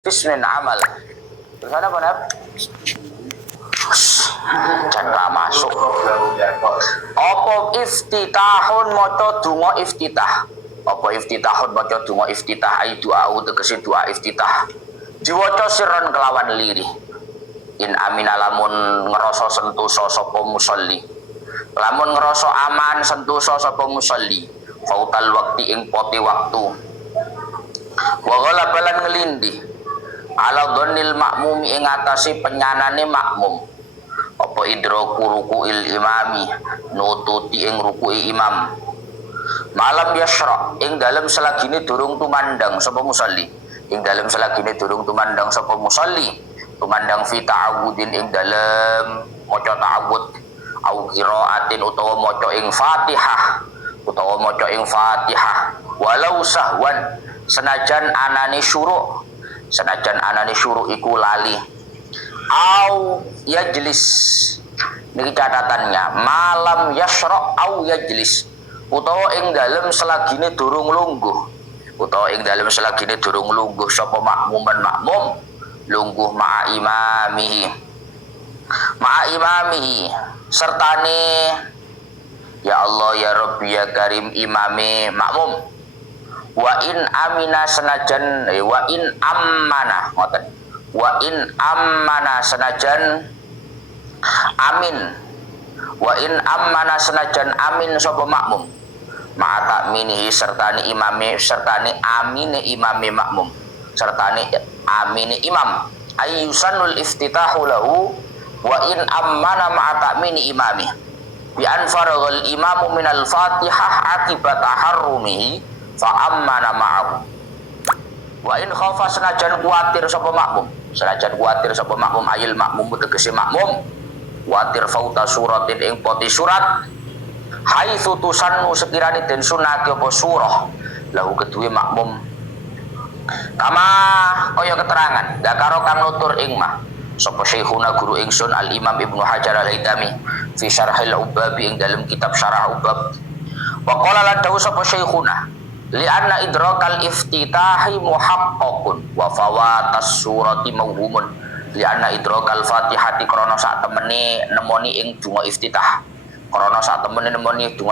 Bismin amal. Terus ada apa, Nab? Jangan masuk. Apa iftitahun maca donga iftitah? Apa iftitahun maca donga iftitah ai doa tegese doa iftitah. Diwaca sirron kelawan lirih. In amina lamun ngerasa sentosa sapa musolli. Lamun ngerasa aman sentosa sapa musolli. Fautal waqti ing poti waktu. Wa ghalabalan ngelindih. Ala dhonil makmumi ing atase penyanane makmum. Apa idraku rukuil imami nututi ing ruku'i imam. Malam yasra ing dalem selagine durung tumandang sapa musolli. Ing dalem selagine durung tumandang sapa musolli. Tumandang fi ta'awudin ing dalem maca ta'awud au qiraatin utawa maca ing Fatihah walau sahwan senajan anane syuru iku lali au yajlis niki catatannya malam yasra au yajlis utawa ing dalem selagine durung lungguh sapa makmum lungguh ma'a imamihi sertane ya Allah ya Rabbi ya Karim imame makmum wa in amina senajan wa in ammana senajan amin sapa makmum ma'ata minihi sertane amine imame makmum sertane amine imam ayyusanul iftitahu lahu wa in ammana ma'ata mini imami bi an faraghal imamu minal fatihah akibat taharrumihi fa ammana ma'ahu wa in khafa senajan kuatir sapa makmum ayil makmum tegese makmum kuatir fauta suratin ing poti surat haitsu tusannu sekirane den sunake apa surah lahu kedue makmum kama kaya keterangan dakaro kang nutur ing mah sapa syekhuna guru ingsun al Imam Ibnu Hajar al-Haytami fi syarhil Ubab ing dalam kitab syarah Ubab wa qala la dawu sapa syekhuna li anna idrakal iftitahi muhaqqaqun wa fawatas surati mawhumun li anna idrakal fatihati krana sak temene nemoni ing donga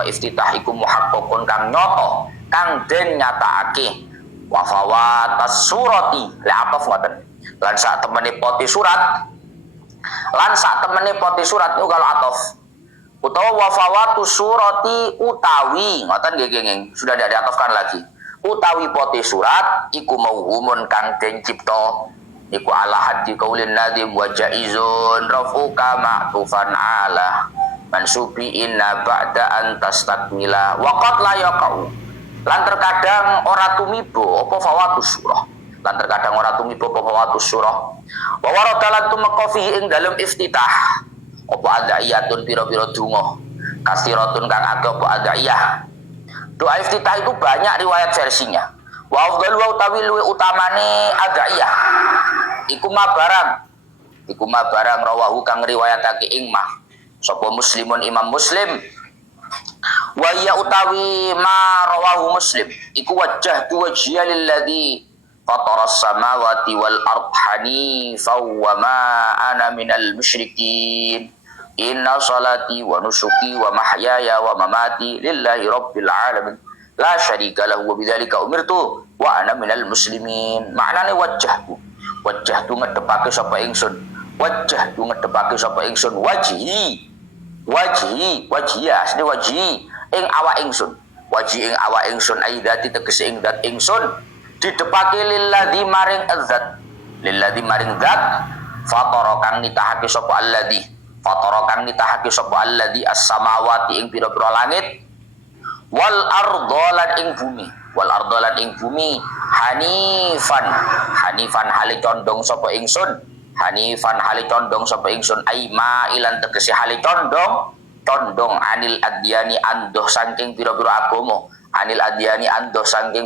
iftitah iku muhaqqaqun kang nyoto kang den nyatakake wa fawatas surati la apa ngoten lan sak temene poti surat niku kalau atof utawa wafawatu surati utawi ngoten nggih sudah tidak diatofkan lagi utawi poti surat iku mauhumun kang den cipta iku ala haddi qaulin nadim wa jaizun rafuka ma'tufan ala mansubi inna ba'da an tastakmila wa qad la yaqau lan terkadang ora tumibo apa fawatus surah wa waradalan tumeka fihi ing dalem iftitah apa adaiyatun pira-pira donga kasiratun kang akeh apa adaiyah doa iftitah itu banyak riwayat versinya wa afdalu wa utawi luwih utamane adaiyah iku ma barang rawahu kang riwayatake ing mah sapa muslimun imam muslim wa ya utawi ma rawahu muslim iku wajjahtu wajhiya lilladzi fataras samawati wal ard hanifan wa ma ana minal musyrikin inna salati wa nusuki wa mahyaya wa mamati lillahi rabbil alamin la syarika lahu wa bidzalika umirtu wa ana minal muslimin maknane wajjahtu ngedepake sapa ingsun wajhi asli wajhi ing awak ingsun aidati tegese ing dat ingsun didepake lilladzi maring zat fatara kang nitahake sapa alladzi as-samawati ing pira-pira langit wal ardolan ing bumi hanifan hale condong sapa ingsun ai mailan tegese hale condong anil adyani andoh saking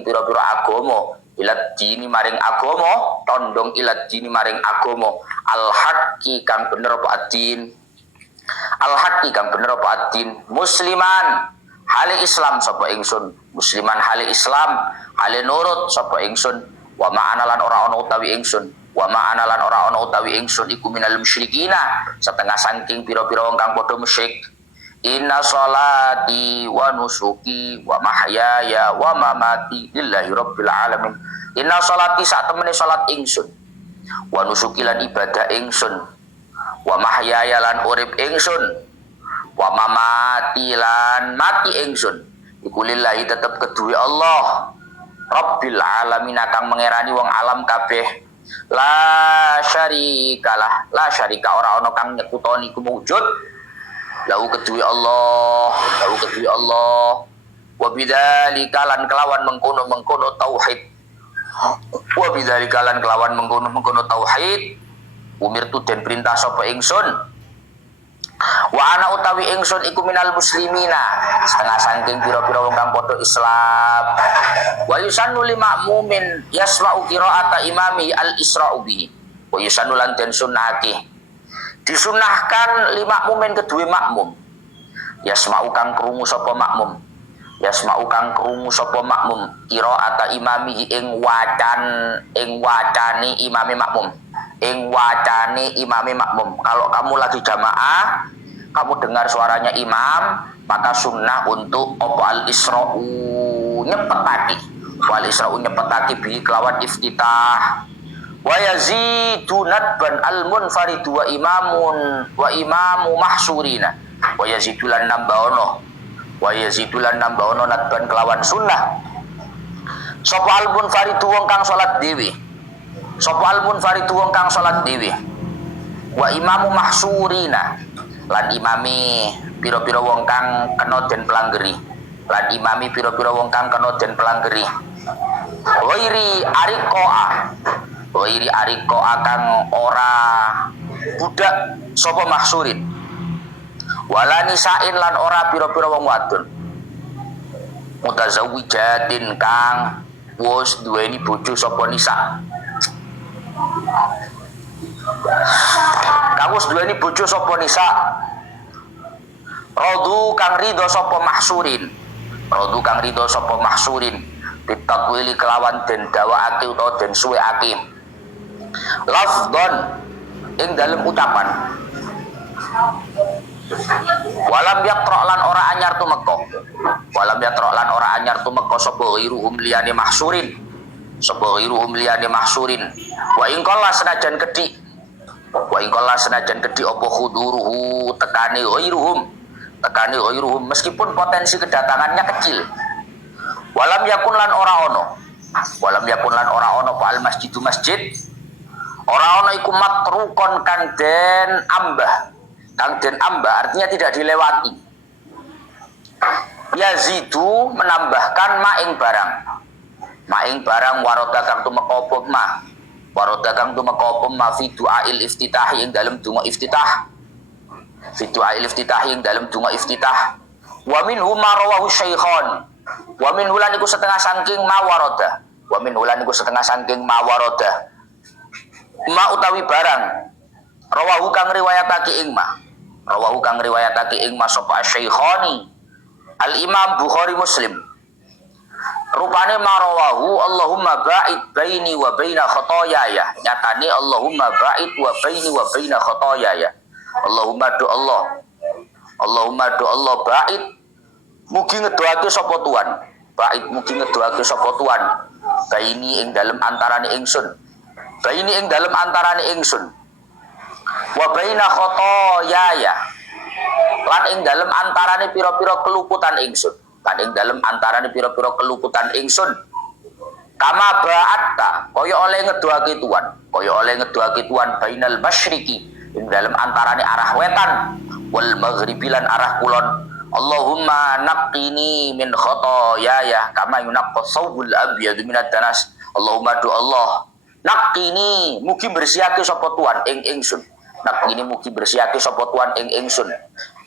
pira-pira agama ilat dini maring agama tondong ilat dini maring agama al haqqi kang bener apa adin musliman hale islam sapa ingsun hale nurut sapa ingsun wa ma'ana lan ora ana utawi ingsun wa ma'ana lan ora ana utawi ingsun iku minal musyrikina setengah saking pira-pira wong kang padha musyrik. Inna sholati wa nusuki wa mahyaya wa mamati lillahi rabbil alamin. Inna sholati sak temene salat ingsun wa nusuki lan ibadah ingsun wa mahyaya lan urip ingsun wa mamati lan mati ingsun iku lillahi tetep keduwe Allah rabbil alamin kang mengerani wong alam kabeh. La syarikalah la syarika ora ana kang nyekutoni iku wujud lahu kedui Allah wa bidzalika lan kelawan mengkono tauhid wa bidzalika lan kelawan mengkono tauhid umirtu den perintah sapa ingsun wa ana utawi ingsun iku minal muslimina setengah saking pira-pira wong kang padha Islam wa yusannu li ma'mumin yasma'u qira'ata imami al-isra'u bihi wa yusannu lan den sunnahake disunahkan lima makmumin kedua makmum yasma'u kang krungu sapa makmum qira'ata imamihi ing wacane imami makmum kalau kamu lagi jamaah kamu dengar suaranya imam maka sunnah untuk al-isra'u nyepetake bi kelawan iftitah wa yazidu nadban al-munfaridu wa imamu mahsurina wa yazidu lan nambahono nadban kelawan sunnah sapa al-munfaridu wong kang salat dhewe wa imamu mahsurina lan imami pira-pira wong kang kena den pelanggeri Wairi ariko akan ora budak sapa mahsurin wala nisain lan ora pira-pira wong wadon mutazawwijatin kang wis duweni bojo sapa nisa rodu kang ridho sapa mahsurin ditakwili kelawan den dawaake utawa den suweake lafdon ing dalem ucapan walam yaqra lan ora anyar tumeka sapa ghiruhum liyane mahsurin wa ing qalla senajan kedhi apa khuduruhu tekane ghairuhum meskipun potensi kedatangannya kecil walam yakun lan ora ono fa'al masjidu masjid ora ono iku matrukon kang den ambah artinya tidak dilewati yazidu menambahkan maing barang waroda kang tumeka apa ma fi du'ail iftitah ing dalem donga iftitah wa minhu ma rawahu syaikhan wa minhu lan iku setengah saking mawaroda ma utawi barang rawahu kang riwayatake ing ma sapa syaikhani al imam Bukhari Muslim rupane marawahu Allahumma ba'id baini wa baina khotoyaya nyatane Allahumma ba'id wa baini wa baina khotoyaya Allahumma do Allah ba'id mugi ngedoake sapa tuan baini ing dalem antarane ingsun wa baina khotoyaya lan ing dalem antarane pira-pira keluputan ingsun kama ba'atta kaya oleh ngedoake tuan bainal masyriqi ing dalem antarane arah wetan wal maghribi lan arah kulon Allahumma naqqini min khotoyaya kama yunaqqa thawbul abyad minad danas Allahumma do Allah naqqini mugi bersihake sapa tuan ing ingsun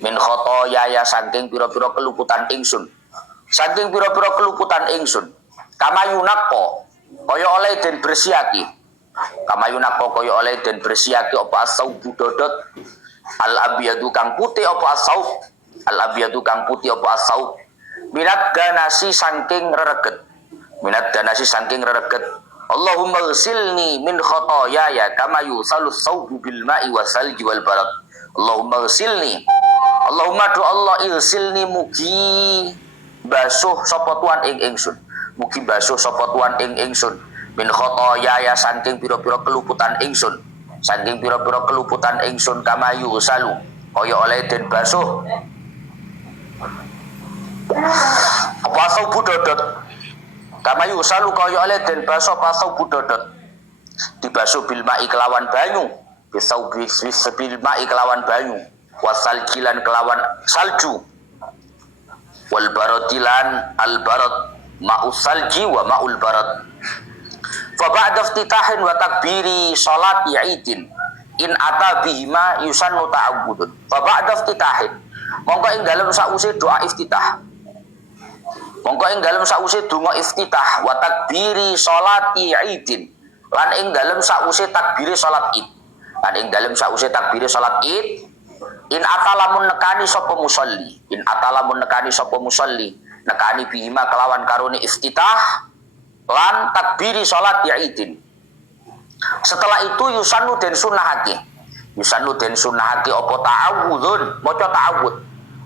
min khotoyaya saking pira-pira keluputan ingsun kama yunaqqa kaya oleh den bersihake apa as-saubu dodot al-abyadu kang putih apa as-saub minad danasi saking rereget Allahumma ghsilni min khotoyaya kama yusalu thawbu bil ma'i wasalji wal barad. Allahumma ghsilni, Allahumma do Allah ilsilni mugi basuh sapa tuan ing ingsun. Mugi basuh sapa tuan ing ingsun min khotoyaya saking pira-pira keluputan ingsun. Saking pira-pira keluputan ingsun kama yusalu kaya oleh den basuh apa thawbu dodot. Kama yusalu kaya oleh den basuh apa thawbu dodot. Dibasuh bil ma'i kelawan banyu, bisaubi bil ma'i kelawan banyu, wasal jilan kelawan salju, wal baradilan al barad ma'us salji wa ma'ul barad. Fa ba'da iftitahin wa takbiri salati idin in ata bihima yusannu ta'abbudun. Fa ba'da iftitahin mongko ing dalem sause doa iftitah, mongko ing dalem sause donga iftitah wa takbiri salati idin lan ing dalem sause takbire salat id, lan ing dalem sause takbire salat id in atalamun nekani sapa musolli, in atalamun nekani sapa musolli, nekani bihima kelawan karone iftitah lan takbiri salat idin. Setelah itu yusannu den sunahake, yusannu den sunahake apa ta'awudzun maca ta'awud,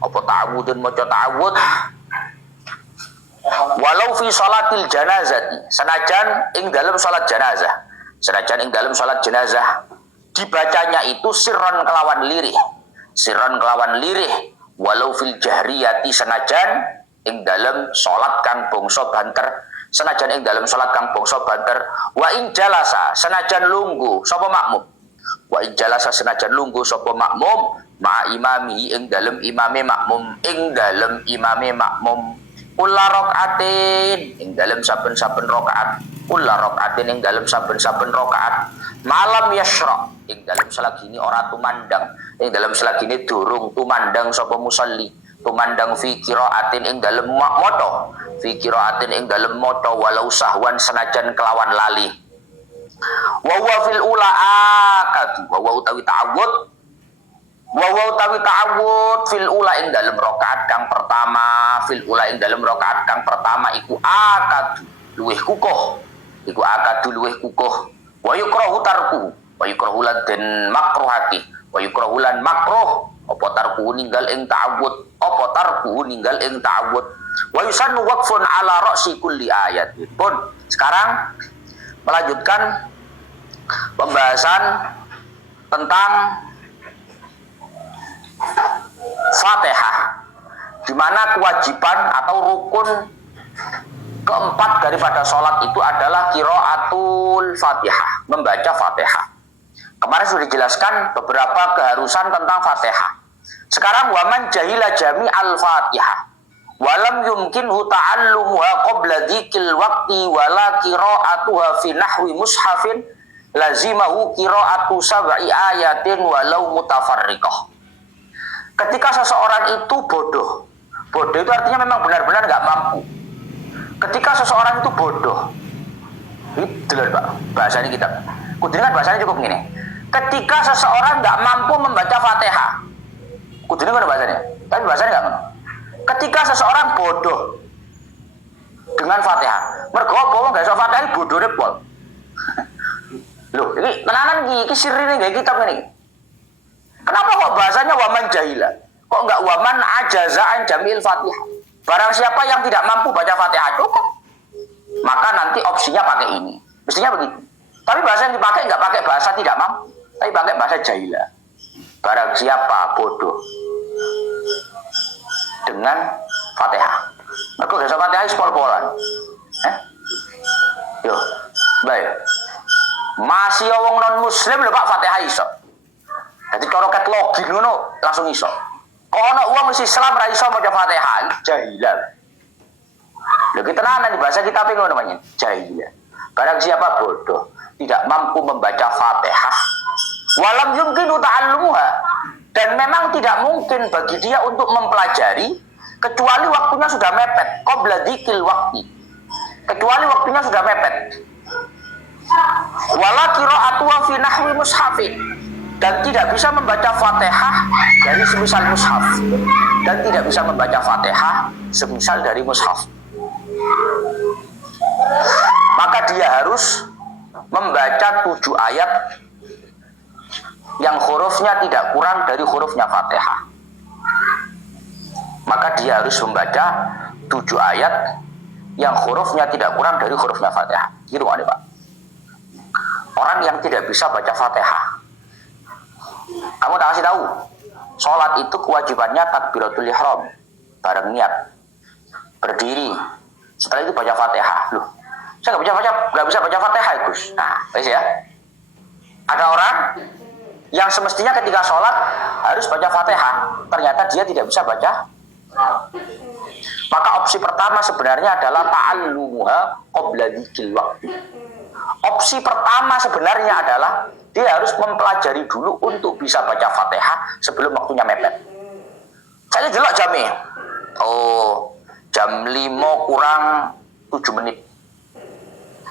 apa ta'awudzun maca ta'awud walau fi salatil janazati senajan ing dalam salat jenazah, senajan ing dalam salat jenazah dibacanya itu sirron kelawan lirih, sirron kelawan lirih, walau fil jahriyati senajan ing dalam salat kang bangsa banter, senajan ing dalam salat kang bangsa banter, wa in jalasa senajan lungguh sapa makmum, wa in jalasa senajan lungguh sapa makmum ma imami ing dalam imame makmum, ing dalam imame makmum ulla rakaatin ing dalam saben-saben rakaat, ulla rakaatin ing dalam saben-saben rakaat, malam yasra ing dalam selagine ora tumandang, ing dalam selagine durung tumandang sapa musalli, tumandang fi qiraatin ing dalam maca, fi qiraatin ing dalam maca walau sahwan senajan kelawan lali. Wa huwa fil ula akadu, wa utawi ta'awud, wa utawi ta'awud fil ula ing dalam rakaat kang pertama, fil ula ing dalam rakaat kang pertama iku akadu luweh kukuh, iku akadu luweh kukuh, wa yukrahu tarku, wa yukrahu lan den makruhati, wa yukrahu lan makruh apa tarku ninggal ing ta'awud, apa tarku ninggal ing ta'awud, wa yusannu waqfun ala ra'si kulli ayat. Pun sekarang melanjutkan pembahasan tentang Fatihah, di mana kewajiban atau rukun keempat daripada sholat itu adalah qiraatul Fatihah, membaca Fatihah. Kemarin sudah dijelaskan beberapa keharusan tentang Fatihah. Sekarang waman jahila jami al-Fatihah walam yumkinhu ta'allumuha qabla dzikil waqti wala qiraatuha fi nahwi mushafin lazimahu qiraatu sab'i ayatin walau mutafarriqah. Ketika seseorang itu bodoh, bodoh itu artinya memang benar-benar nggak mampu. Ketika seseorang itu bodoh, ini dulu Pak, bahasanya kita, kudunya bahasanya cukup gini. Ketika seseorang nggak mampu membaca Fatihah, kudunya kan bahasanya, tapi bahasanya nggak mampu. Ketika seseorang bodoh dengan Fatihah, mergo apa nggak iso Fatihah ini bodohnya pol. Loh, ini tenanan iki sirine nggak kitab ini. Kenapa kok bahasanya waman jahila? Kok enggak waman ajaza'an jamil Fatihah? Barang siapa yang tidak mampu baca Fatihah cukup, maka nanti opsinya pakai ini. Mestinya begitu. Tapi bahasa yang dipakai enggak pakai bahasa tidak mampu, tapi pakai bahasa jahila. Barang siapa bodoh dengan Fatihah. Mergo bahasa Fatihah is pol-polan. Yo, baik. Masih wong non muslim lho Pak Fatihah iso. Jadi cara ket login ngono langsung iso. Kok ana wong wis Islam ra iso maca Fatihah, jahilah. Lho kita nana di bahasa kita ngono namanya, jahilah. Barang siapa bodoh, tidak mampu membaca Fatihah, walam yumkinu ta'allumuha, dan memang tidak mungkin bagi dia untuk mempelajari kecuali waktunya sudah mepet, qabla dzikil waqti. Kecuali waktunya sudah mepet. Wala qiraatuha fi nahwi mushafin, dan tidak bisa membaca Fatihah dari semisal mushaf, dan tidak bisa membaca Fatihah semisal dari mushaf, maka dia harus membaca 7 ayat yang hurufnya tidak kurang dari hurufnya Fatihah, maka dia harus membaca 7 ayat yang hurufnya tidak kurang dari hurufnya Fatihah. Gitu kan, Pak? Orang yang tidak bisa baca Fatihah, kamu tak kasih tahu, sholat itu kewajibannya takbiratul ihram, bareng niat, berdiri, setelah itu baca Fatihah. Loh, saya nggak bisa baca Fatihah, Gus. Nah, ya. Ada orang yang semestinya ketika sholat harus baca Fatihah, ternyata dia tidak bisa baca. Maka opsi pertama sebenarnya adalah ta'allumuha qabla dzikil waqti. Opsi pertama sebenarnya adalah dia harus mempelajari dulu untuk bisa baca Fatihah sebelum waktunya mepet. Saya jelek jamnya. Oh, jam 5 kurang 7 menit.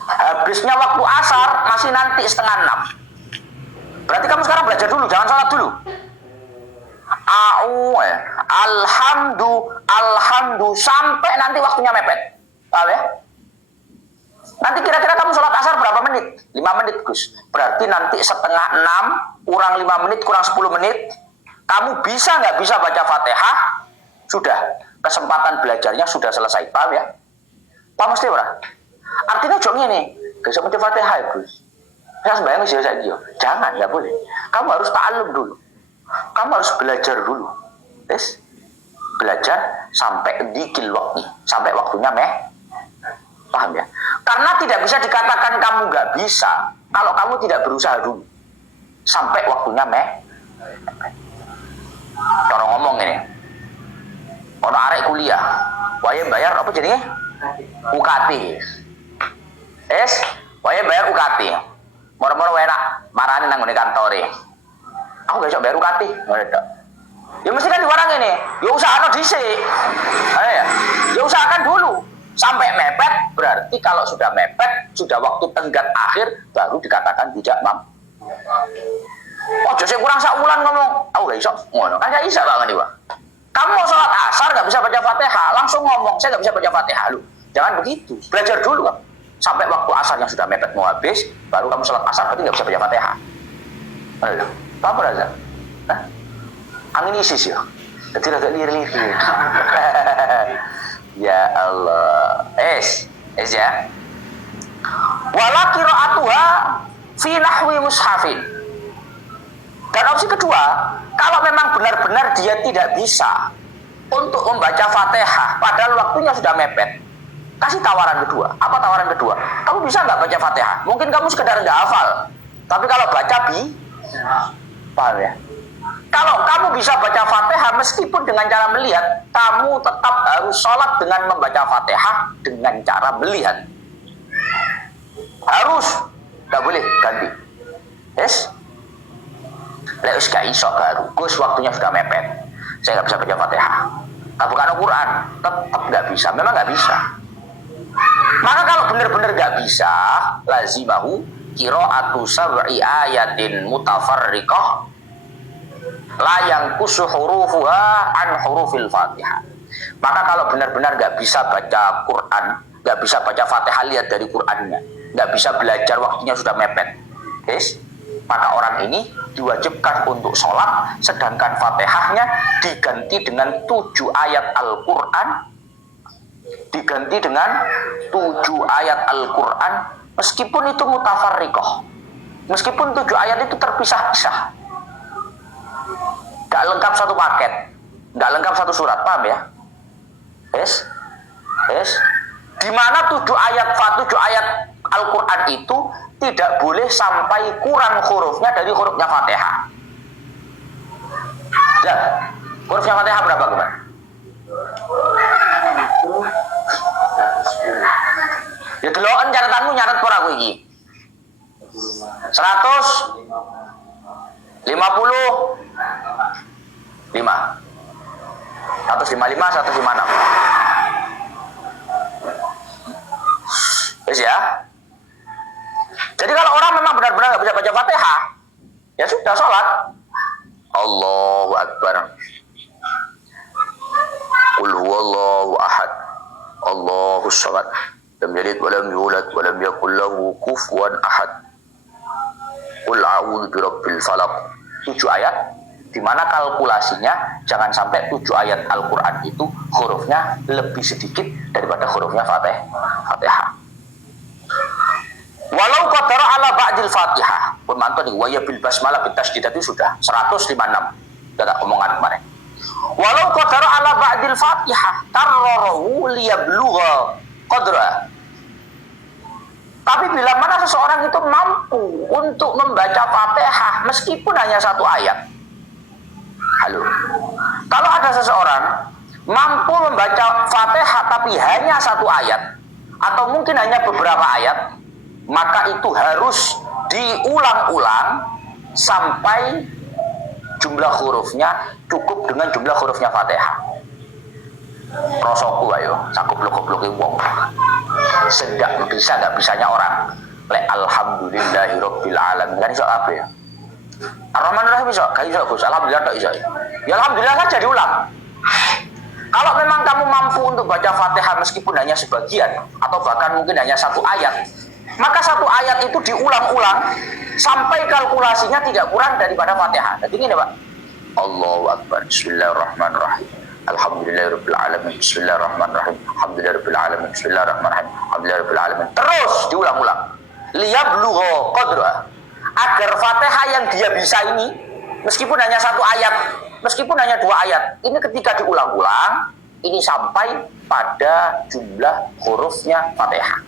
Habisnya waktu asar masih nanti setengah 6. Berarti kamu sekarang belajar dulu, jangan sholat dulu. Alhamdu sampai nanti waktunya mepet. Paham ya? Nanti kira-kira kamu sholat asar berapa menit? 5 menit, Gus. Berarti nanti setengah 6 kurang 5 menit kurang 10 menit, kamu bisa nggak bisa baca Fatihah? Sudah, kesempatan belajarnya sudah selesai. Paham ya? Paham mesti ora? Artinya jok ngene, gak bisa baca Fatihah, Gus. Saya sembahyang sih saya gitu. Jangan, nggak boleh. Kamu harus ta'allum dulu. Kamu harus belajar dulu. Yes? Belajar sampai dikil waktu, sampai waktunya paham ya? Karena tidak bisa dikatakan kamu nggak bisa kalau kamu tidak berusaha dulu sampai waktunya Cara ngomong ini, ono arek kuliah, wae bayar apa jadinya? UKT. Wae bayar UKT. Moro-moro enak, marani nang ngene kantore. Aku gak iso bayar UKT, ngono tok. Ya mesti kan diwarang ini, ya usahano dhisik. Ya usahakan dulu sampai mepet. Berarti kalau sudah mepet, sudah waktu tenggat akhir, baru dikatakan tidak mampu. Oh, jadi kurang sak wulan ngomong, aku gak iso, ngono kan gak iso banget nih, Pak. Kamu mau sholat asar gak bisa baca Fatihah, langsung ngomong saya gak bisa baca Fatihah. Lu jangan begitu, belajar dulu kan. Sampai waktu asar yang sudah mepet mau habis, baru kamu sholat asar berarti gak bisa baca Fatihah. Aduh, apa Raza? Nah, angin isis ya, jadi agak lirik-lirik. Ya Allah, ya. Wala qira'atuha fi nahwi mushafin. Dan opsi kedua, kalau memang benar-benar dia tidak bisa untuk membaca Fatihah, padahal waktunya sudah mepet, kasih tawaran kedua. Apa tawaran kedua? Kamu bisa nggak baca Fatihah? Mungkin kamu sekedar nggak hafal, tapi kalau baca paham ya? Kalau kamu bisa baca Fatihah meskipun dengan cara melihat, kamu tetap harus sholat dengan membaca Fatihah dengan cara melihat. Harus, nggak boleh ganti. Lewis gak iso baru, Gus waktunya sudah mepet, saya nggak bisa baca Fatihah. Bukan Al-Quran, tetap nggak bisa, memang nggak bisa. Maka kalau benar-benar nggak bisa, lazimahu qira'atu sab'i ayatin mutafarriqah la yanqusu hurufuha an hurufil Fatihah. Maka kalau benar-benar nggak bisa baca Quran, nggak bisa baca Fatihah, lihat dari Qurannya, nggak bisa belajar waktunya sudah mepet, maka orang ini diwajibkan untuk sholat, sedangkan Fatihahnya diganti dengan 7 ayat Al-Quran, diganti dengan 7 ayat Al-Quran, meskipun itu mutafarriqah, meskipun 7 ayat itu terpisah-pisah, gak lengkap satu paket, gak lengkap satu surat, paham ya? Di mana 7 ayat Al-Quran itu tidak boleh sampai kurang hurufnya dari hurufnya Fatihah. Ya, hurufnya Fatihah berapa kemarin? Ya deloken catatanmu nyatet ora kowe iki. 155 155 156. Wis ya. Jadi kalau orang memang benar-benar nggak bisa baca Fatihah, ya sudah sholat. Allahu Akbar. Qul huwallahu ahad. Allahus samad. Lam yalid wa lam yulad wa lam yakul lahu kufuwan ahad. Qul a'udzu birabbil falaq. 7 ayat di mana kalkulasinya jangan sampai 7 ayat Al-Qur'an itu hurufnya lebih sedikit daripada hurufnya Fatihah. Walau qadara ala ba'dil Fatihah. Pun mantu nih wa ya bil basmalah bitasydid itu sudah 156. Sudah omongan kemarin. Walau qadara ala ba'dil Fatihah karrarahu liyablugha qadra. Tapi bila mana seseorang itu mampu untuk membaca Fatihah meskipun hanya 1 ayat. Halo. Kalau ada seseorang mampu membaca Fatihah tapi hanya 1 ayat atau mungkin hanya beberapa ayat, maka itu harus diulang-ulang sampai jumlah hurufnya cukup dengan jumlah hurufnya Fatihah. Prosoku ayo, cakup blok-bloke wong. Sedak bisa nggak bisanya orang. Le alhamdulillahirabbil alamin. Kan iso apa ya? Ar-Rahman Ar-Rahim iso, gak iso Gus. Alhamdulillah tok iso. Ya alhamdulillah saja diulang. Kalau memang kamu mampu untuk baca Fatihah meskipun hanya sebagian atau bahkan mungkin hanya 1 ayat, maka 1 ayat itu diulang-ulang sampai kalkulasinya tidak kurang daripada Fatihah. Jadi ini Pak. Allahu Akbar. Bismillahirrahmanirrahim. Alhamdulillahirabbil alamin. Bismillahirrahmanirrahim. Alhamdulillahirabbil alamin. Bismillahirrahmanirrahim. Alhamdulillahirabbil alamin. Terus diulang-ulang. Liyablugha qadra. Agar Fatihah yang dia bisa ini meskipun hanya 1 ayat, meskipun hanya 2 ayat, ini ketika diulang-ulang ini sampai pada jumlah hurufnya Fatihah.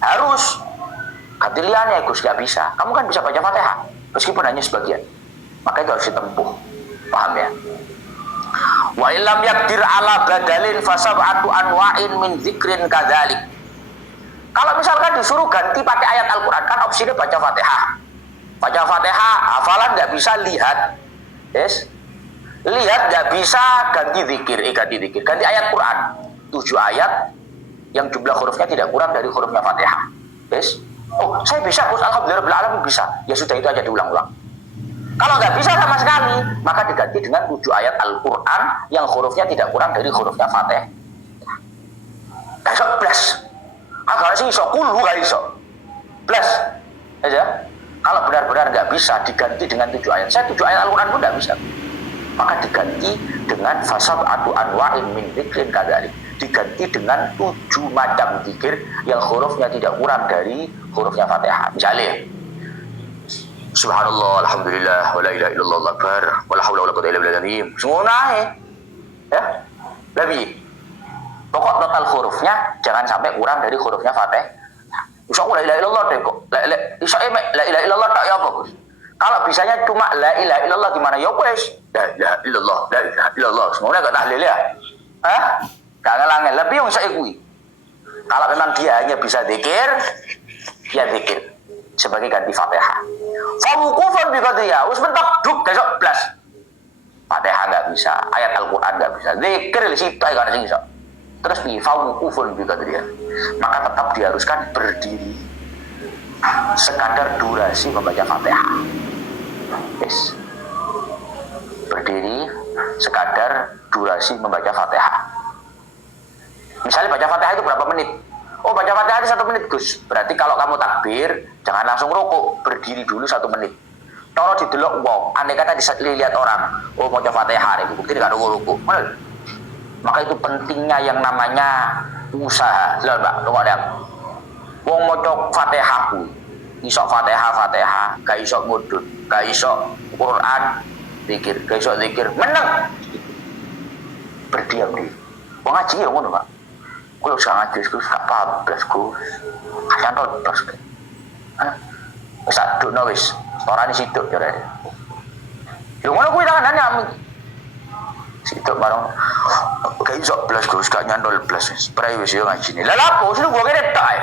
Harus kadiliannya Gus gak bisa. Kamu kan bisa baca Fatihah meskipun hanya sebagian. Maka itu harus ditempuh. Paham ya? Wa illam yaqdir ala badalin fasab'atu anwa'in min dzikrin kadzalik. Kalau misalkan disuruh ganti pakai ayat Al-Qur'an, kan opsinya baca Fatihah. Baca Fatihah, hafalan nggak bisa lihat. Yes. Lihat nggak bisa ganti zikir, ganti ayat Quran. 7 ayat yang jumlah hurufnya tidak kurang dari hurufnya Fatihah. Yes. Oh, saya bisa, Gus. Alhamdulillah alamin bisa. Ya sudah, itu aja diulang-ulang. Kalau nggak bisa sama sekali, maka diganti dengan 7 ayat Al-Quran yang hurufnya tidak kurang dari hurufnya Fatihah. Besok plus. Agak sih iso kulu gak iso. Plus. Aja. Kalau benar-benar nggak bisa diganti dengan 7 ayat. Saya 7 ayat Al-Quran pun nggak bisa. Maka diganti dengan fasab'atu anwa'in min dzikrin kadzalik. Diganti dengan 7 macam zikir yang hurufnya tidak kurang dari hurufnya Fatihah. Misalnya, Subhanallah, alhamdulillah, wa la ilaha illallah, Allahu akbar, wa la haula wa la quwwata illa billah. Semua naik. Ya. Lebih. Pokok total hurufnya jangan sampai kurang dari hurufnya Fatihah. Iso la ilaha illallah deh kok. Iso la ilaha illallah tak ya apa, Gus? Kalau bisanya cuma la ilaha illallah gimana? Ya wes, la ilaha illallah, la ilaha illallah. Semuanya gak tahlil ya. Hah? Gak ngelangin, lebih yang saya kui. Kalau memang dia hanya bisa zikir, ya zikir sebagai ganti Fatihah. Fawqufan bi qadriya, wis mentok duk besok blas. Fatihah enggak bisa, ayat Al-Qur'an enggak bisa. Zikir situ ae kan sing iso. Terus bi fawqufan bi qadriya. Maka tetap diharuskan berdiri sekadar durasi membaca Fatihah. Yes. Berdiri sekadar durasi membaca Fatihah. Misalnya baca Fatihah itu berapa menit? Oh, baca Fatihah itu 1 menit, Gus. Berarti kalau kamu takbir, jangan langsung rukuk, berdiri dulu 1 menit. Toro didelok wong, andai kata dilihat orang, oh mau baca Fatihah, itu bukti enggak rukuk. Maka itu pentingnya yang namanya usaha. Lihat, Mbak, tunggu lihat. Wong maca Fatihah ku, iso Fatihah, gak iso mudhun, gak iso Quran, zikir, gak iso zikir, meneng. Berdiam diri. Wong ngaji ya ngono, Pak. Kulo sak ngaji Gus, gak paham blas Gus. Kadang tol blas. Hah? Wis adukno wis. Orane situk jarene. Lho ngono kuwi tanganane ami. Situk bareng. Gak iso blas Gus, gak nyantol blas wis. Prai wis yo ngajine. Lah lapo sing gua kene tok ae.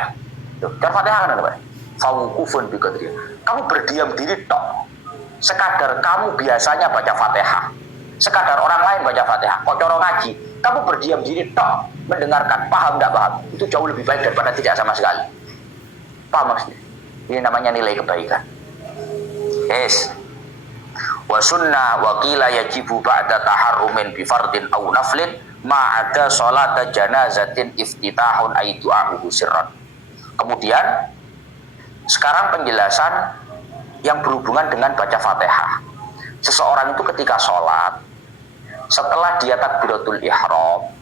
Lho, cara Fatihah kan Pak. Fawqufun bi qadri. Kamu berdiam diri tok. Sekadar kamu biasanya baca Fatihah. Sekadar orang lain baca Fatihah, kok coro ngaji, kamu berdiam diri tok, mendengarkan, paham nggak paham, itu jauh lebih baik daripada tidak sama sekali. Paham maksudnya? Ini namanya nilai kebaikan. Yes. Wa sunnah wa qila yajibu ba'da taharrumin bi fardin aw naflin ma ada salata janazatin iftitahun ay du'a'uhu sirran. Kemudian sekarang penjelasan yang berhubungan dengan baca Fatihah. Seseorang itu ketika sholat, setelah dia takbiratul ihram,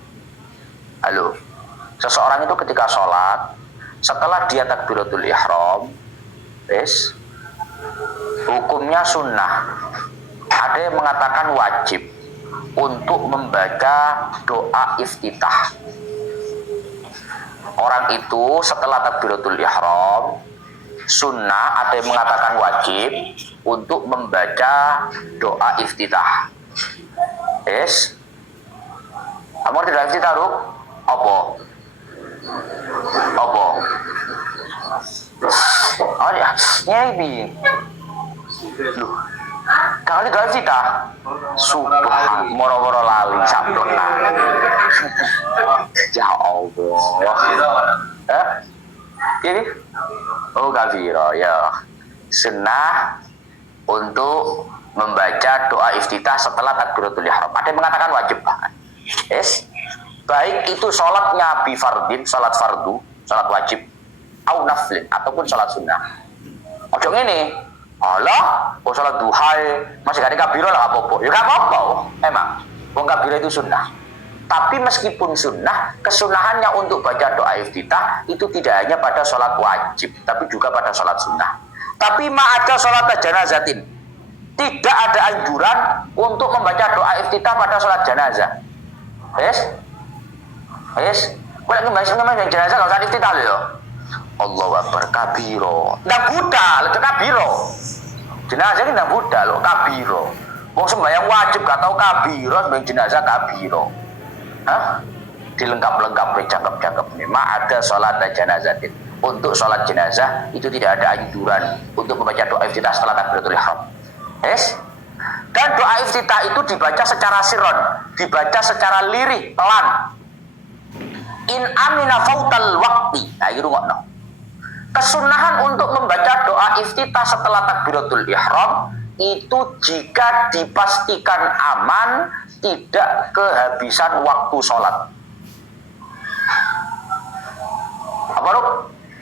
seseorang itu ketika sholat, setelah dia takbiratul ihram, hukumnya sunnah. Ada yang mengatakan wajib untuk membaca doa iftitah. Orang itu setelah takbiratul ihram, sunnah, ada yang mengatakan wajib untuk membaca doa iftitah. Kamu ngerti doa iftitah, Ruk? Apa? Oh ya, nyai loh, kali doa iftitah subhan moro-moro lali sabdon. Ya Allah. Ini kafiro ya. Sunnah untuk membaca doa iftitah setelah takbiratul ihram. Ada yang mengatakan wajib bahkan. Baik itu sholatnya bifardin, sholat fardu, sholat wajib, au naflin, ataupun sholat sunnah. Ojo ngene, Allah, sholat duha masih gak ada kabiro lah apa-apa. Ya gak apa-apa, emang. Wong kabiro itu sunnah. Tapi meskipun sunnah, kesunahannya untuk baca doa iftitah itu tidak hanya pada sholat wajib, tapi juga pada sholat sunnah. Tapi ma'ada sholat janazatin, tidak ada anjuran untuk membaca doa iftitah pada sholat janazah. Boleh ngebahas yang jenazah kalau saat iftitah loh. Allahu Akbar kabiro. Ndak budal, itu kabiro. Jenazah ini ndak budal loh, kabiro. Wong sembahyang wajib gak tau kabiro, sembahyang jenazah kabiro. Dilengkap-lengkap, cakep-cakep. Memang ada sholat janazatin. Untuk sholat jenazah itu tidak ada anjuran untuk membaca doa iftitah setelah takbiratul ihram. Dan doa iftitah itu dibaca secara sirron, dibaca secara lirih, pelan. In amina fautal waqti. Nah, itu ngono. Kesunahan untuk membaca doa iftitah setelah takbiratul ihram itu jika dipastikan aman, tidak kehabisan waktu sholat. Apa, Ruk?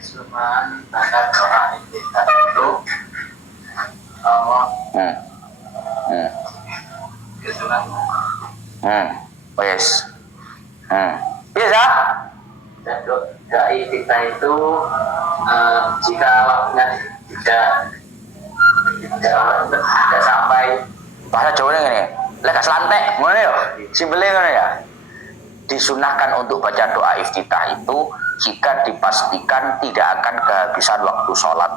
Cuman baca doa iftitah itu Yes. Bisa? Dan doa iftitah itu jika waktunya tidak sampai, Bahasa Jawa ini lek selantek ngono ya. Simpele ngono ya. Disunahkan untuk baca doa iftitah itu jika dipastikan tidak akan kehabisan waktu sholat.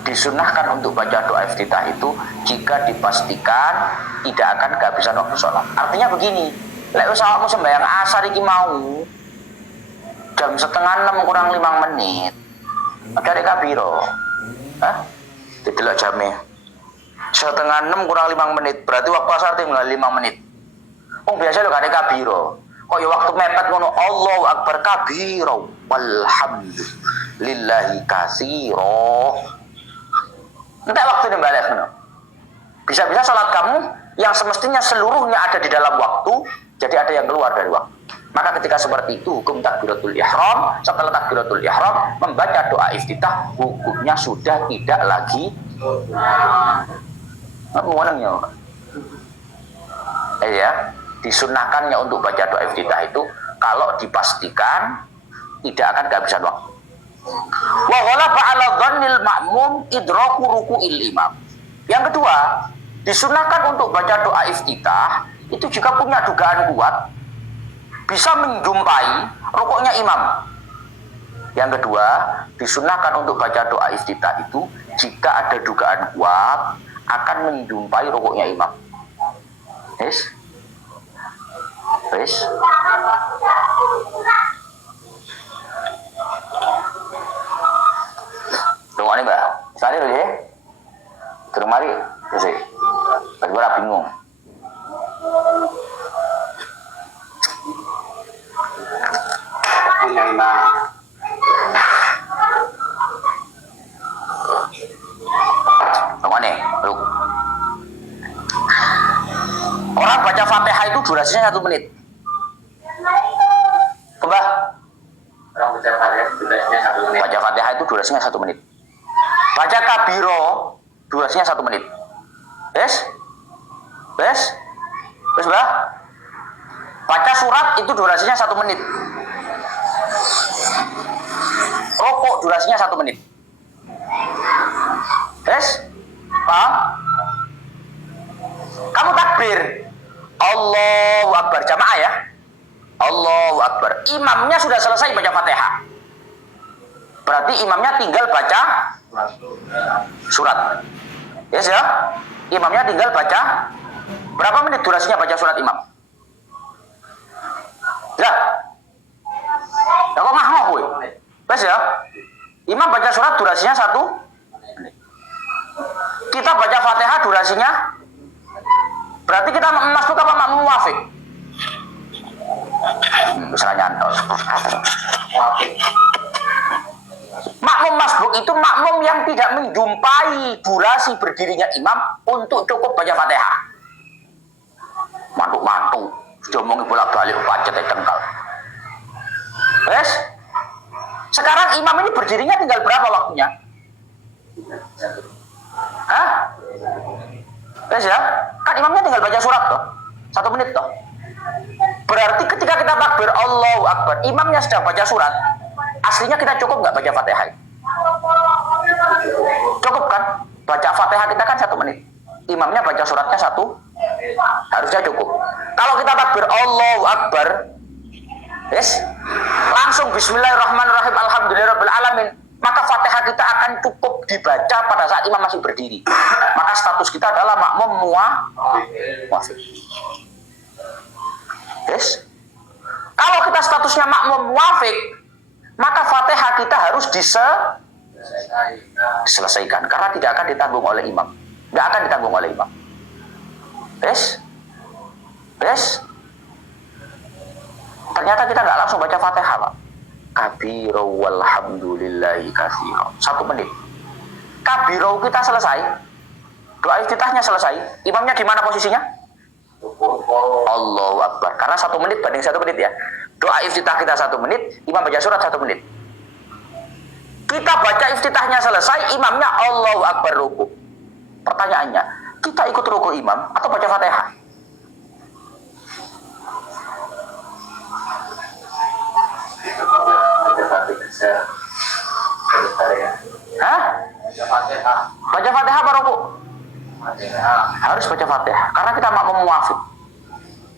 Disunahkan untuk baca doa iftitah itu jika dipastikan tidak akan kehabisan waktu sholat. Artinya begini, lek usahmu sembahyang asar iki mau jam 5:30 kurang 5 menit. Ada kabiro. Didelok jamnya. 5:30 kurang 5 menit, berarti waktu asar tinggal 5 menit. Biasa lo gak ada kabiro. Kok ya waktu mepet ngono, Allahu Akbar kabiro, walhamdulillahi katsiro. Entar waktu ini balik ngono. Bisa-bisa sholat kamu yang semestinya seluruhnya ada di dalam waktu, jadi ada yang keluar dari waktu. Maka ketika seperti itu, hukum takbiratul ihram, setelah takbiratul ihram membaca doa iftitah, hukumnya sudah tidak lagi disunahkannya untuk baca doa iftitah itu kalau dipastikan tidak akan kehabisan waktu. Wa ghalaba 'ala dhannil ma'mum idraku ruku'il imam. Yang kedua, disunahkan untuk baca doa iftitah itu jika punya dugaan kuat bisa menjumpai rukuknya imam. Yang kedua, disunahkan untuk baca doa iftitah itu jika ada dugaan kuat akan menjumpai rukuknya imam. Tunggu nih, Mbak. Tadi dulu ya. Terus mari, terus ya. Gue bingung. Tunggu nih, lu. Orang baca Fatihah itu durasinya 1 menit. Coba. orang baca Fatihah durasinya 1 menit. Baca Fatihah itu durasinya 1 menit. kabiro durasinya 1 menit. Yes? Bah? Baca surat itu durasinya 1 menit. Rokok durasinya 1 menit. Yes? Paham? Kamu takbir. Allahu Akbar, jamaah ya. Allahu Akbar. Imamnya sudah selesai baca Fatihah. Berarti imamnya tinggal baca surat. Yes ya? Imamnya tinggal baca. Berapa menit durasinya baca surat imam? Ya. Ya kok ngah kowe? Yes ya? Imam baca surat durasinya 1 menit. Kita baca Fatihah durasinya. Berarti kita masuk apa makmum muafik? Misalnya nyantol. Makmum masbuk itu makmum yang tidak menjumpai durasi berdirinya imam untuk cukup baca Fatihah. Mantuk-mantuk, sudah ngomongin bolak-balik pacet tengkal. Wes? Sekarang imam ini berdirinya tinggal berapa waktunya? Hah? Wes ya? Kan imamnya tinggal baca surat toh. 1 menit toh. Berarti ketika kita takbir Allahu Akbar, imamnya sedang baca surat. Aslinya kita cukup nggak baca Fatihah? Cukup kan? Baca Fatihah kita kan 1 menit. Imamnya baca suratnya 1, harusnya cukup. Kalau kita takbir Allahu Akbar, yes, langsung Bismillahirrahmanirrahim, Alhamdulillahirabbil alamin, maka Fatihah kita akan cukup dibaca pada saat imam masih berdiri. Maka status kita adalah makmum muafik. Yes. Kalau kita statusnya makmum muafik, maka Fatihah kita harus diselesaikan karena tidak akan ditanggung oleh imam. Tidak akan ditanggung oleh imam. Yes. Ternyata kita nggak langsung baca Fatihah, Pak. Kabiro walhamdulillahi katsiro. 1 menit. Kabiro kita selesai. Doa iftitahnya selesai. Imamnya di mana posisinya? Allahu Akbar. Karena 1 menit banding 1 menit ya. Doa iftitah kita 1 menit, imam baca surat 1 menit. Kita baca iftitahnya selesai, imamnya Allahu Akbar ruku. Pertanyaannya, kita ikut ruku imam atau baca Fatihah? Hah? Baca Fatihah apa ruku? Harus baca Fatihah karena kita makmum muafik.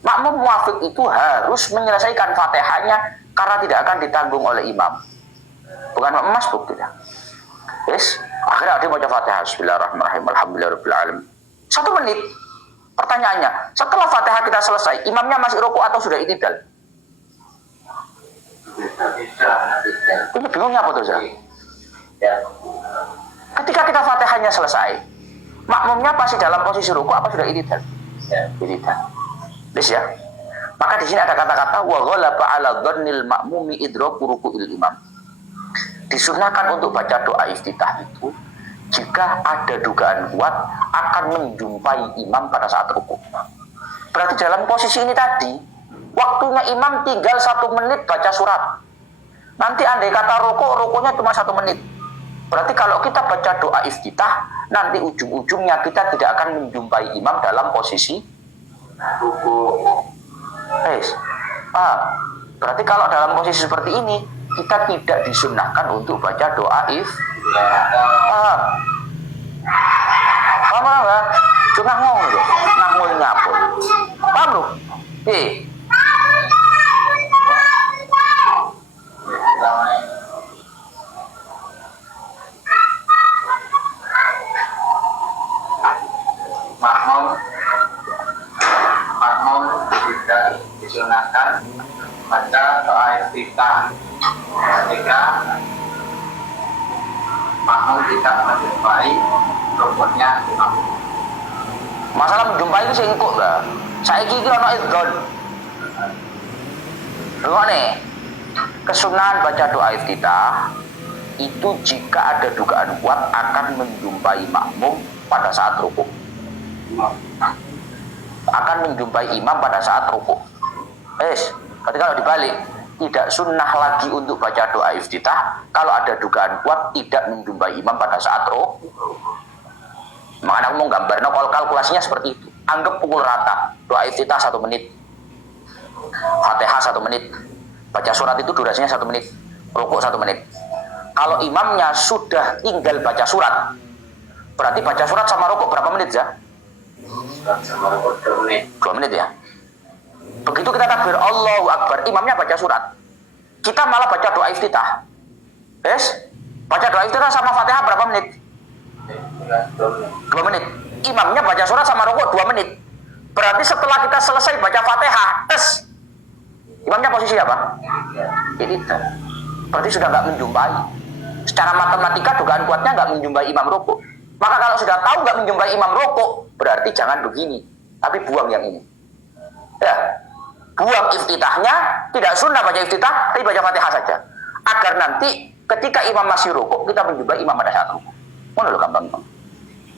Makmum muafik itu harus menyelesaikan Fatihahnya karena tidak akan ditanggung oleh imam. Bukan makmum masbuk tidak. Yes. Akhirnya dia baca Fatihah. Bismillahirrahmanirrahim. Alhamdulillahirabbil alamin. 1 menit. Pertanyaannya, setelah Fatihah kita selesai, imamnya masih ruku atau sudah i'tidal? Ini bingungnya apa tuh, Zah? Ketika kita Fatihahnya selesai, makmumnya pasti dalam posisi ruku apa sudah i'tidal? I'tidal. Yes ya. Maka di sini ada kata-kata wa ghalaba 'ala dhannil ma'mumi idraku ruku'il imam. Disunnahkan untuk baca doa iftitah itu jika ada dugaan kuat akan menjumpai imam pada saat ruku. Berarti dalam posisi ini tadi waktunya imam tinggal 1 menit baca surat. Nanti andai kata rukunya cuma 1 menit. Berarti kalau kita baca doa iftitah, nanti ujung-ujungnya kita tidak akan menjumpai imam dalam posisi ruku. Berarti kalau dalam posisi seperti ini kita tidak disunnahkan untuk baca doa iftitah. Paham nggak? Cuma ngomong loh, ngomong ngapun. Paham loh? Makmum tidak disunahkan baca doa iftitah ketika makmum tidak menjumpai rukunnya imam. Masalah menjumpai itu singkuk lah. Saya kira ono idzon. Nih, kesunahan baca doa iftitah itu jika ada dugaan kuat akan menjumpai makmum pada saat rukuk. Akan menjumpai imam pada saat rukuk. Tapi kalau dibalik, tidak sunnah lagi untuk baca doa iftitah kalau ada dugaan kuat tidak menjumpai imam pada saat roh. Makanya aku mau gambar, kalau kalkulasinya seperti itu. Anggap pukul rata, doa iftitah 1 menit, Fatihah 1 menit, baca surat itu durasinya 1 menit, rukuk 1 menit. Kalau imamnya sudah tinggal baca surat, berarti baca surat sama rukuk berapa menit ya? Sama 2 menit. 2 menit ya. Begitu kita takbir Allahu Akbar, imamnya baca surat, kita malah baca doa iftitah. Baca doa iftitah sama Fatihah berapa menit? 2 menit. Imamnya baca surat sama rukuk 2 menit. Berarti setelah kita selesai baca Fatihah, imamnya posisi apa? Ini. Berarti sudah nggak menjumpai. Secara matematika dugaan kuatnya nggak menjumpai imam rukuk. Maka kalau sudah tahu nggak menjumpai imam rukuk, berarti jangan begini, tapi buang yang ini. Ya, buang iftitahnya, tidak sunnah baca iftitah, tapi baca Fatihah saja. Agar nanti ketika imam masih rukuk, kita menjumpai imam pada saat rukuk. Mana lo gampang?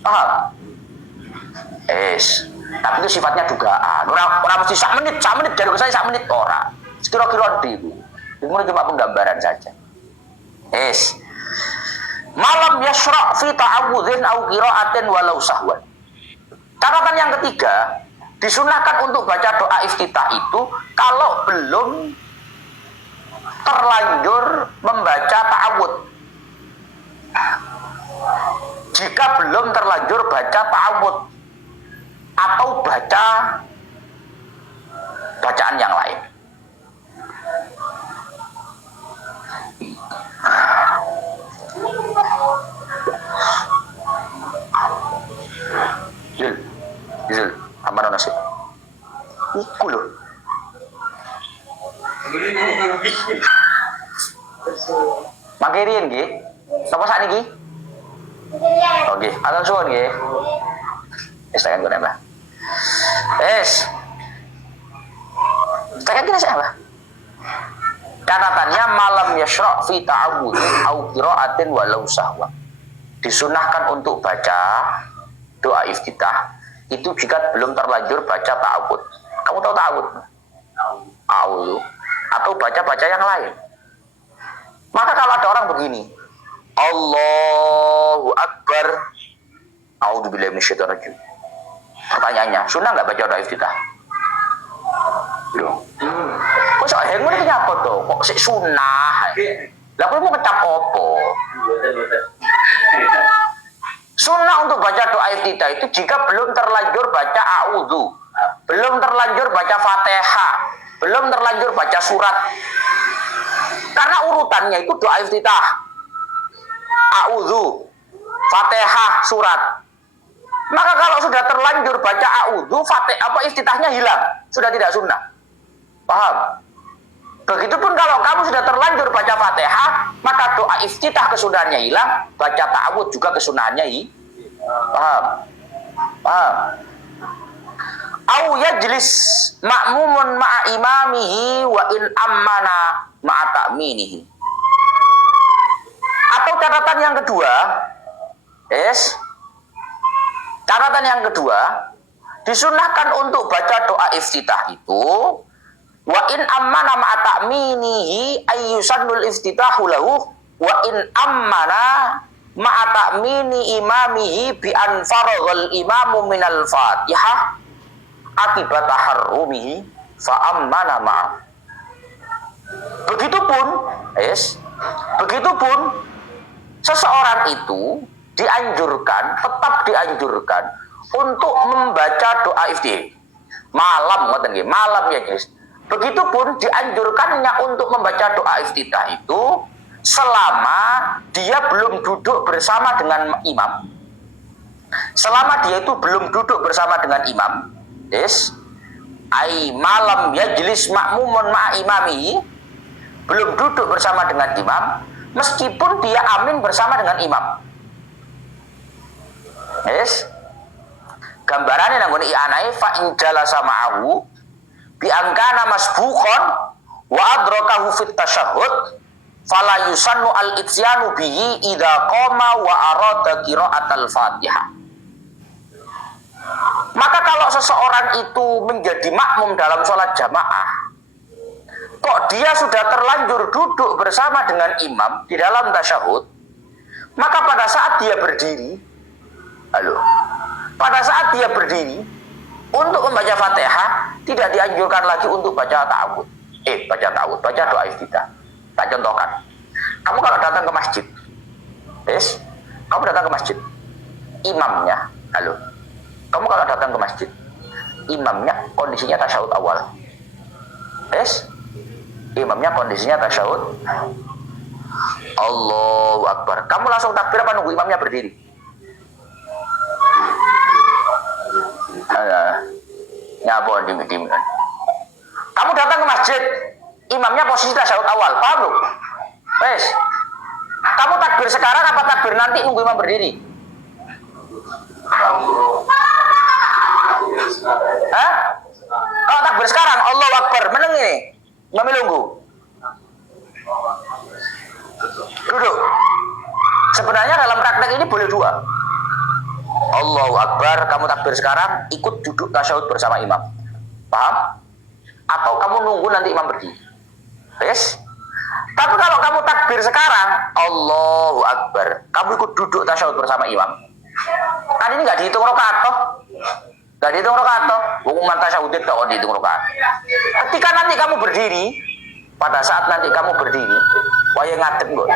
Paham? Tapi itu sifatnya dugaan. Orang mesti sak menit dari saya sak menit orang. Kira-kira itu. Ini cuma penggambaran saja. Malam yasra' fi ta'awudzin au qira'atin walau sahwan. Catatan yang ketiga, disunahkan untuk baca doa iftitah itu kalau belum terlanjur membaca ta'awudz. Jika belum terlanjur baca ta'awudz atau baca bacaan yang lain. Zul, apa nasi? Iku loh. Makirin nggih. Sapa sak niki? Oke, atur suwun nggih. Tekan gue nambah. Tekan kira siapa? Catatannya malam yasra' fi ta'awudz au qira'atin walau sahwa. Disunahkan untuk baca doa iftitah itu jika belum terlanjur baca ta'awudz. Kamu tahu ta'awudz? Ta'awudz atau baca-baca yang lain. Maka kalau ada orang begini, Allahu Akbar, a'udzubillahi minasyaitonir rajim. Pertanyaannya, sunnah nggak baca doa iftitah? Loh, kok sok hengun iki nyapa to? Kok sik sunnah? Lah kowe mau kecap opo? Sunnah untuk baca doa iftitah itu jika belum terlanjur baca a'udzu, belum terlanjur baca Fatihah, belum terlanjur baca surat. Karena urutannya itu doa iftitah, a'udzu, Fatihah, surat. Maka kalau sudah terlanjur baca a'udzu, Fatihah iftitahnya hilang, sudah tidak sunnah. Paham? Begitupun kalau kamu sudah terlanjur baca Fatihah, maka doa iftitah kesunahannya hilang, baca ta'awudz juga kesunahannya paham? Paham? Au yajlis ma'mumun ma'a imamihi wa in ammana ma'a ta'minihi. Atau catatan yang kedua, catatan yang kedua, disunahkan untuk baca doa iftitah itu wa in ammana ma'a ta'minihi ayyusannul iftitahu lahu wa in ammana ma'a ta'mini imamihi bi an faraghal imamu minal fatihah akibat taharrumihi fa ammana ma'a. Begitupun seseorang itu tetap dianjurkan untuk membaca doa iftitah malam ya guys. Begitupun dianjurkannya untuk membaca doa iftitah itu selama dia belum duduk bersama dengan imam. Selama dia itu belum duduk bersama dengan imam, malam yajlis ma'mumun ma'a imami, belum duduk bersama dengan imam, meskipun dia amin bersama dengan imam. Gambarannya nanggung i'anai fa in jalasa ma'ahu bi angkana masbuqan wa adrakahu fit tasyahhud fala yusannu al ityanu bihi idza qama wa arada qira'atal Fatihah. Maka kalau seseorang itu menjadi makmum dalam sholat jamaah, kok dia sudah terlanjur duduk bersama dengan imam di dalam tasyahud, maka pada saat dia berdiri, pada saat dia berdiri untuk membaca Fatihah tidak dianjurkan lagi untuk baca ta'awud. Baca doa iftitah. Tak contohkan. Kamu kalau datang ke masjid, kamu datang ke masjid, imamnya, kamu kalau datang ke masjid, imamnya kondisinya tasyahud awal. Imamnya kondisinya tasyahud. Allahu Akbar. Kamu langsung takbir apa nunggu imamnya berdiri? Nyabon dim. Kamu datang ke masjid, imamnya posisi tasyahud awal, paham lu? Kamu takbir sekarang apa takbir nanti nunggu imam berdiri? Kalau takbir sekarang, Allahu Akbar, meneng ini, imam nunggu. Duduk. Sebenarnya dalam praktek ini boleh dua. Allahu Akbar, kamu takbir sekarang, ikut duduk tasyahud bersama imam. Paham? Atau kamu nunggu nanti imam berdiri. Tapi kalau kamu takbir sekarang, Allahu Akbar, kamu ikut duduk tasyahud bersama imam. Kan ini nggak dihitung rakaat toh? Nggak dihitung rakaat toh? Hukuman tasyahud itu nggak dihitung rakaat. Ketika nanti kamu berdiri, pada saat nanti kamu berdiri, waya ngadep kok.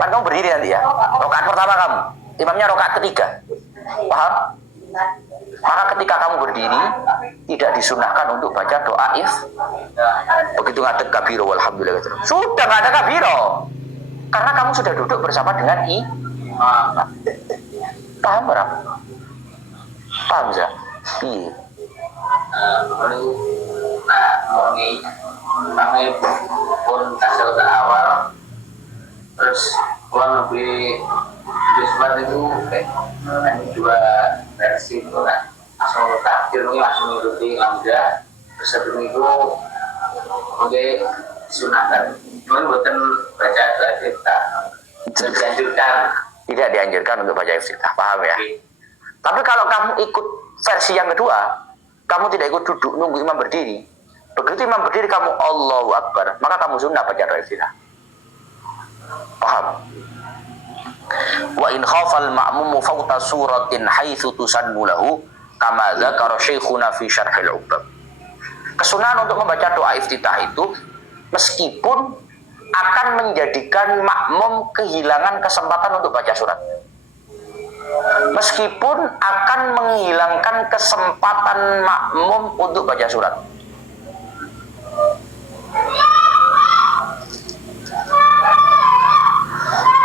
Kan kamu berdiri nanti ya. Rakaat pertama kamu, imamnya rakaat ketiga. Paham? Maka ketika kamu berdiri, tidak disunahkan untuk baca doa begitu ngadep kabiro walhamdulillah. Sudah nggak ada kabiro, karena kamu sudah duduk bersama dengan paham berapa? Paham ya? Iya. Kami pun tasyahud awal, terus kurang lebih Jumat itu dua versi itu kan, langsung takbir langsung mengikuti lamda, terus sebelum itu sunatan. Mungkin bukan baca doa iftitah, tidak dianjurkan untuk baca iftitah, paham ya? Tapi kalau kamu ikut versi yang kedua, kamu tidak ikut duduk nunggu imam berdiri. Begitu imam berdiri kamu Allahu Akbar, maka kamu sunnah baca doa iftitah. Paham? Wa in khafal ma'mumu fawta suratin haitsu tusannu lahu kama dzakara syekhuna fi syarhil ubab. Kesunahan untuk membaca doa iftitah itu meskipun akan menjadikan makmum kehilangan kesempatan untuk baca surat. Meskipun akan menghilangkan kesempatan makmum untuk baca surat.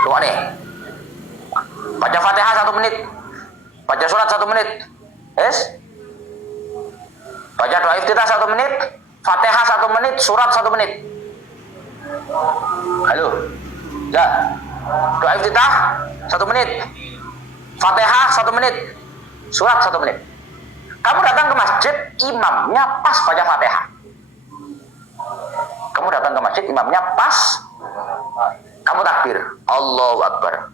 Coba nih. Baca Fatihah 1 menit, baca surat 1 menit, baca doa iftitah 1 menit, Fatihah 1 menit, surat 1 menit. Ya, doa iftitah 1 menit, Fatihah 1 menit, surat 1 menit. Kamu datang ke masjid, imamnya pas baca Fatihah. Kamu datang ke masjid, imamnya pas, kamu takbir, Allahu Akbar.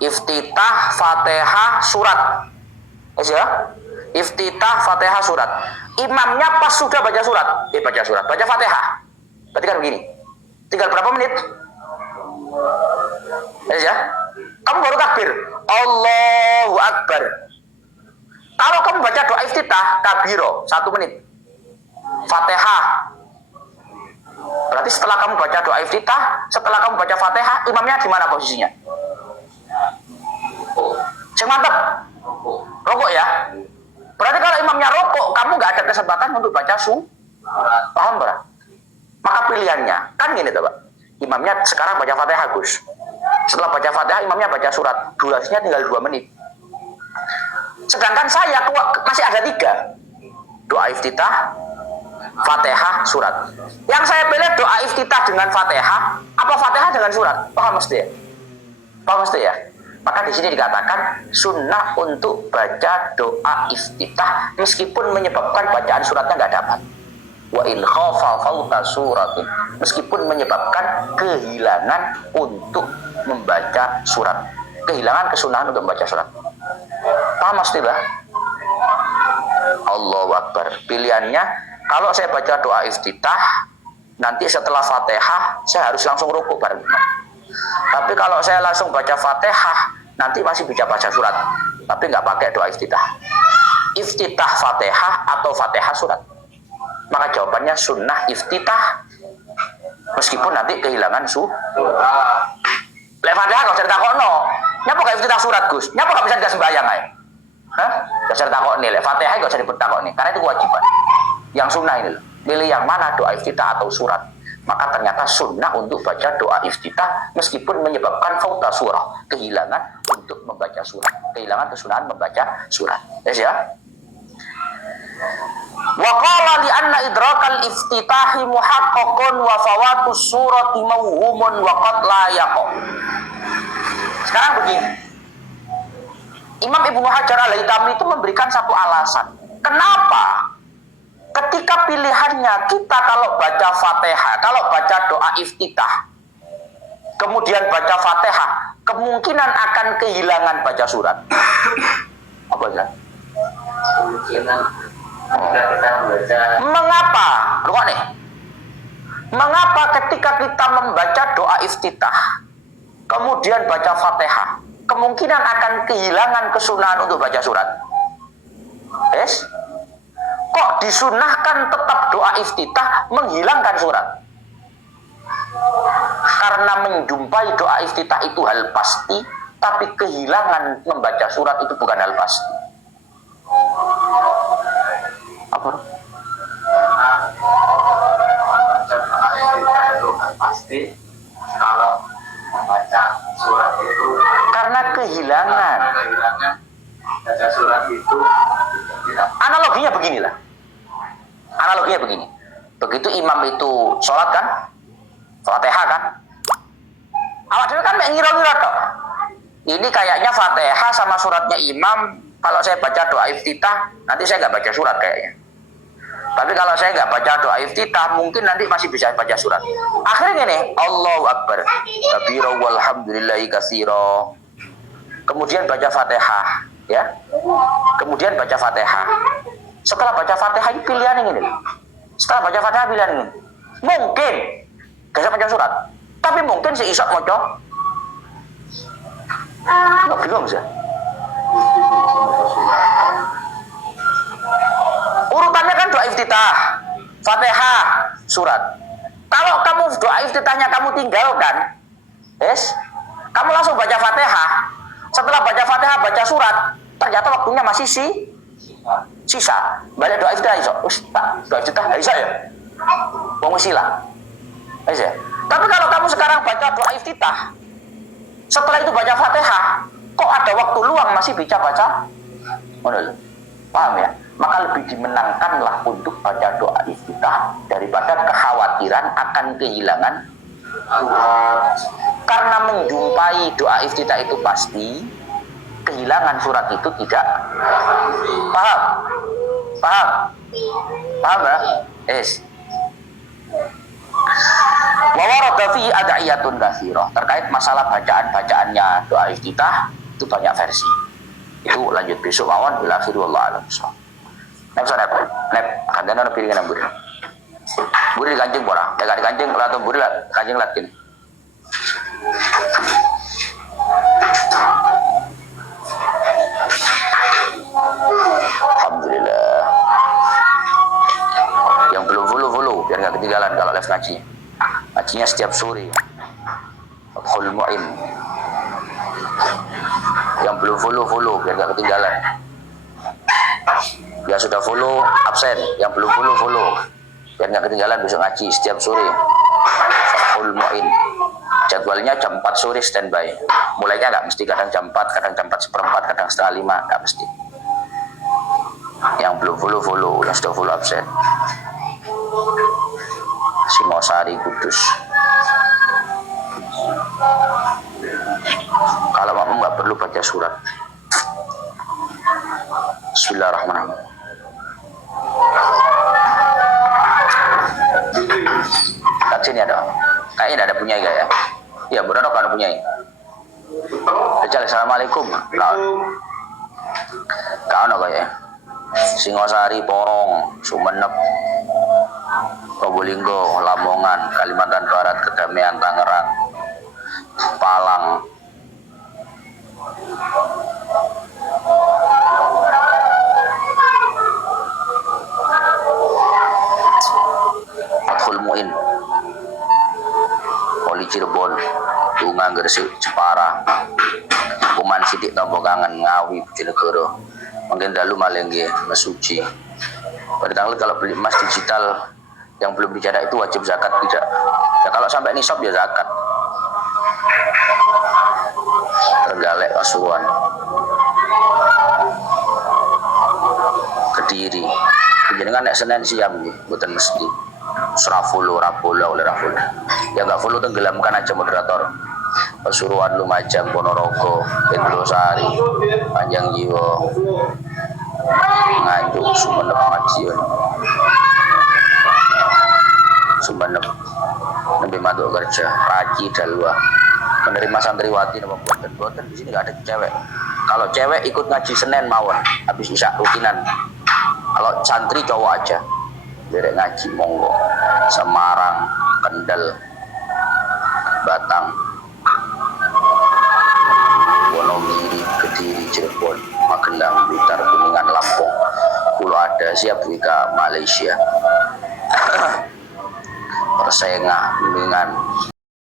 Iftitah, Fatihah, surat. Ya? Iftitah, Fatihah, surat. Imamnya pas sudah baca surat. Baca Fatihah. Berarti kan begini. Tinggal berapa menit? Ya? Kamu baru takbir. Allahu Akbar. Kalau kamu baca doa iftitah, kabiro, 1 menit. Fatihah. Berarti setelah kamu baca doa iftitah, setelah kamu baca Fatihah, imamnya di mana posisinya? Cek mantap. Rokok ya. Berarti kalau imamnya rokok, kamu nggak ada kesempatan untuk baca paham berapa? Maka pilihannya kan gini tuh Pak. Imamnya sekarang baca Fatihah Gus. Setelah baca Fatihah, imamnya baca surat. Durasinya tinggal 2 menit. Sedangkan saya masih ada 3. Doa iftitah, Fatihah, surat. Yang saya pilih doa iftitah dengan Fatihah, apa Fatihah dengan surat? Paham mesti ya? Paham mesti ya? Maka di sini dikatakan sunnah untuk baca doa iftitah meskipun menyebabkan bacaan suratnya nggak dapat. Wa in khafa fauta suratin, meskipun menyebabkan kehilangan untuk membaca surat, kehilangan kesunahan untuk membaca surat. Paham mesti lah? Allahu Akbar. Pilihannya kalau saya baca doa iftitah nanti setelah Fatihah saya harus langsung rukuk bareng imam. Tapi kalau saya langsung baca Fatihah, nanti masih bisa baca surat, tapi nggak pakai doa iftitah. Iftitah Fatihah atau Fatihah surat? Maka jawabannya sunnah iftitah, meskipun nanti kehilangan Lek Fatihah kok cerita kono. Nyapa gak iftitah surat, Gus? Nyapa gak bisa enggak sembahyang ae? Hah? Gak cerita kok nih, lek Fatihah gak usah dipertakok nih, karena itu kewajiban. Yang sunnah ini loh. Pilih yang mana, doa iftitah atau surat. Maka ternyata sunnah untuk baca doa iftitah meskipun menyebabkan fauta surah, kehilangan untuk membaca surat, kehilangan kesunahan membaca surat. Yes ya. Wa qala li anna idrakal iftitahi muhaqqaqun wa fawatus surati mawhumun wa qad la yaqa. Sekarang begini. Imam Ibnu Hajar Al-Haytami itu memberikan satu alasan. Kenapa? Ketika pilihannya kita kalau baca Fatihah, kalau baca doa iftitah, kemudian baca Fatihah, kemungkinan akan kehilangan baca surat. Apa ya? Kemungkinan kita membaca. Mengapa? Lupa nih. Mengapa ketika kita membaca doa iftitah, kemudian baca Fatihah, kemungkinan akan kehilangan kesunahan untuk baca surat? Yes? Kok disunahkan tetap doa iftitah menghilangkan surat? Karena menjumpai doa iftitah itu hal pasti, tapi kehilangan membaca surat itu bukan hal pasti. Apa? Itu pasti kalau membaca surat itu Karena kehilangan. Baca surat itu tidak. Analoginya beginilah. Analoginya begini. Begitu imam itu sholat kan, Fatihah kan, awak dulu kan ngira-ngira toh. Ini kayaknya Fatihah sama suratnya imam. Kalau saya baca doa iftitah, nanti saya nggak baca surat kayaknya. Tapi kalau saya nggak baca doa iftitah, mungkin nanti masih bisa baca surat. Akhirnya gini, Allahu Akbar, kabira walhamdulillahi katsira. Kemudian baca Fatihah, ya. Kemudian baca Fatihah. Setelah baca Fatihah ini pilihan yang ini. Setelah baca Fatihah pilihan ini. Mungkin gak bisa baca surat, tapi mungkin si isok moco. Nggak bingung sih. Urutannya kan doa iftitah, Fatihah, surat. Kalau kamu doa iftitahnya kamu tinggalkan, kamu langsung baca Fatihah. Setelah baca Fatihah, baca surat, ternyata waktunya masih sisa. Balik doa iftitah iso. Doa iftitah iso ya. Wong sila. Ya. Tapi kalau kamu sekarang baca doa iftitah, setelah itu baca Fatihah, kok ada waktu luang masih bisa baca? Paham ya? Maka lebih dimenangkanlah untuk baca doa iftitah daripada kekhawatiran akan kehilangan. Karena menjumpai doa iftitah itu pasti, kehilangan surat itu tidak. Paham? Paham? Paham ya? Wa warada fi ad'iyatun katsirah. Terkait masalah bacaan-bacaannya doa iftitah itu banyak versi. Itu lanjut besok mawon ila akhir wallahu a'lam. Nek kadang ana piringan buri. Buri kanjeng ora? Nek kanjeng atau buri kanjeng latin. Alhamdulillah. Yang belum follow biar nggak ketinggalan kalau live ngaji. Ngajinya setiap sore. Fathul Mu'in. Yang belum follow biar nggak ketinggalan. Yang sudah follow absen, yang belum follow biar nggak ketinggalan besok ngaji setiap sore. Fathul Mu'in. Jadwalnya jam 4 sore standby. Mulainya nggak mesti, kadang jam 4, kadang jam 4:15, kadang setengah 5, nggak mesti. Yang belum follow, yang sudah follow absen. Singosari Kudus. Kalau kamu nggak perlu baca surat. Bismillahirrahmanirrahim. Kat sini ada. Kayaknya ada punya ya. Iya, benar kan ada punya. Assalamualaikum. Kau nak kaya. Singosari Porong, Sumenep. Probolinggo, Lamongan, Kalimantan Barat, Kedamian, Tangerang, Palang, Fathul Muin, Poli Cirebon, Tungang, Gresik, Jepara, Kuman Sidik, Tombokangan, Ngawi, Bojonegoro, mungkin dalu Malengge, Mesuji. Pada tanggal kalau beli emas digital yang belum dicetak itu wajib zakat tidak? Ya kalau sampai nisab ya zakat. Trenggalek, Pasuruan, Kediri. Jenengan nek Senin siam nggih, mboten mesti. Surafolo, Rapola, oleh Rapola. Ya enggak follow tenggelamkan aja moderator. Pasuruan, Lumajang, Ponorogo, Indosari, Panjang Jiwo, Nganjuk, Sumenep, Madiun, Sumenep, Nembe Mantuk Kerja, Raci, Dalwa, menerima santriwati nomor buatan di sini nggak ada cewek. Kalau cewek ikut ngaji Senin mawon, habis isya rutinan. Kalau santri cowok aja, derek ngaji monggo. Semarang, Kendal, Batang, Wonogiri, Kediri, Cirebon, Magelang, Blitar, Kuningan, Lampung, Pulau Ada, siap Wika, Malaysia, Persenga, Kuningan,